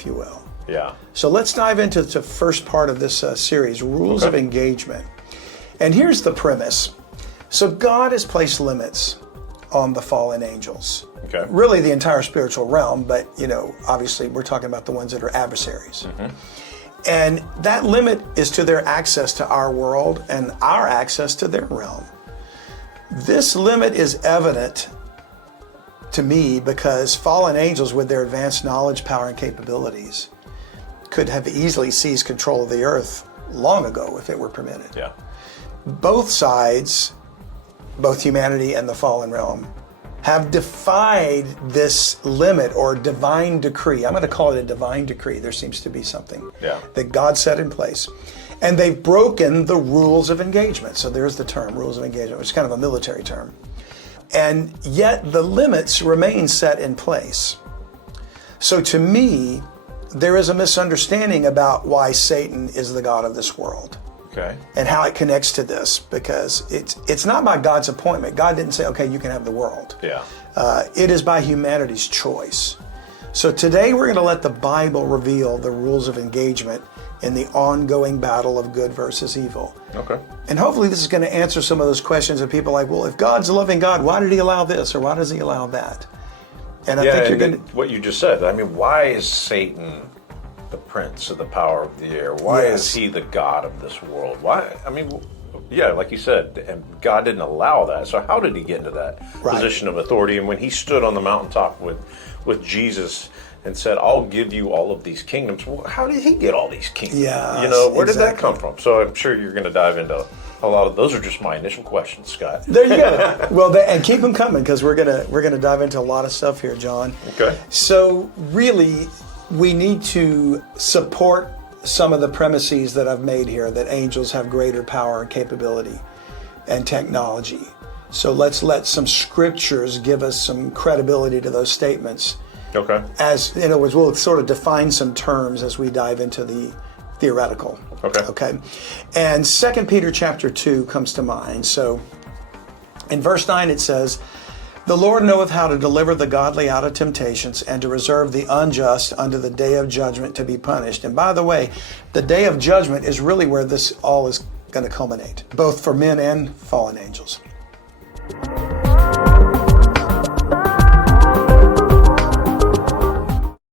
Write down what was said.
if you will. Yeah. So let's dive into the first part of this series, Rules of Engagement. And here's the premise. So God has placed limits on the fallen angels. Okay. Really the entire spiritual realm, but obviously we're talking about the ones that are adversaries. And that limit is to their access to our world and our access to their realm. This limit is evident to me because fallen angels with their advanced knowledge, power, and capabilities could have easily seized control of the earth long ago if it were permitted. Yeah. Both sides, both humanity and the fallen realm, have defied this limit or divine decree. I'm going to call it a divine decree. There seems to be something that God set in place. And they've broken the rules of engagement. So there's the term, rules of engagement, which is kind of a military term. And yet the limits remain set in place. So to me, there is a misunderstanding about why Satan is the God of this world. Okay. And how it connects to this, because it's not by God's appointment. God didn't say, okay, you can have the world. Yeah. It is by humanity's choice. So today we're going to let the Bible reveal the rules of engagement in the ongoing battle of good versus evil. Okay. And hopefully this is going to answer some of those questions that people are like, well, if God's a loving God, why did he allow this or why does he allow that? And I think you're going to... What you just said, I mean, why is Satan the prince of the power of the air? Why is he the God of this world? Why? I mean, yeah, like you said, and God didn't allow that. So how did he get into that position of authority? And when he stood on the mountaintop with Jesus and said, I'll give you all of these kingdoms, well, how did he get all these kingdoms? Yeah, where did that come from? So I'm sure you're going to dive into a lot of those. Are just my initial questions, Scott. There you go. Well, and keep them coming because we're gonna dive into a lot of stuff here, John. Okay. So really, we need to support some of the premises that I've made here, that angels have greater power and capability and technology. So let's let some scriptures give us some credibility to those statements. Okay. As in other words, we'll sort of define some terms as we dive into the theoretical. Okay. Okay. And 2 Peter chapter 2 comes to mind. So in verse 9 it says, the Lord knoweth how to deliver the godly out of temptations and to reserve the unjust unto the day of judgment to be punished. And by the way, the day of judgment is really where this all is going to culminate, both for men and fallen angels.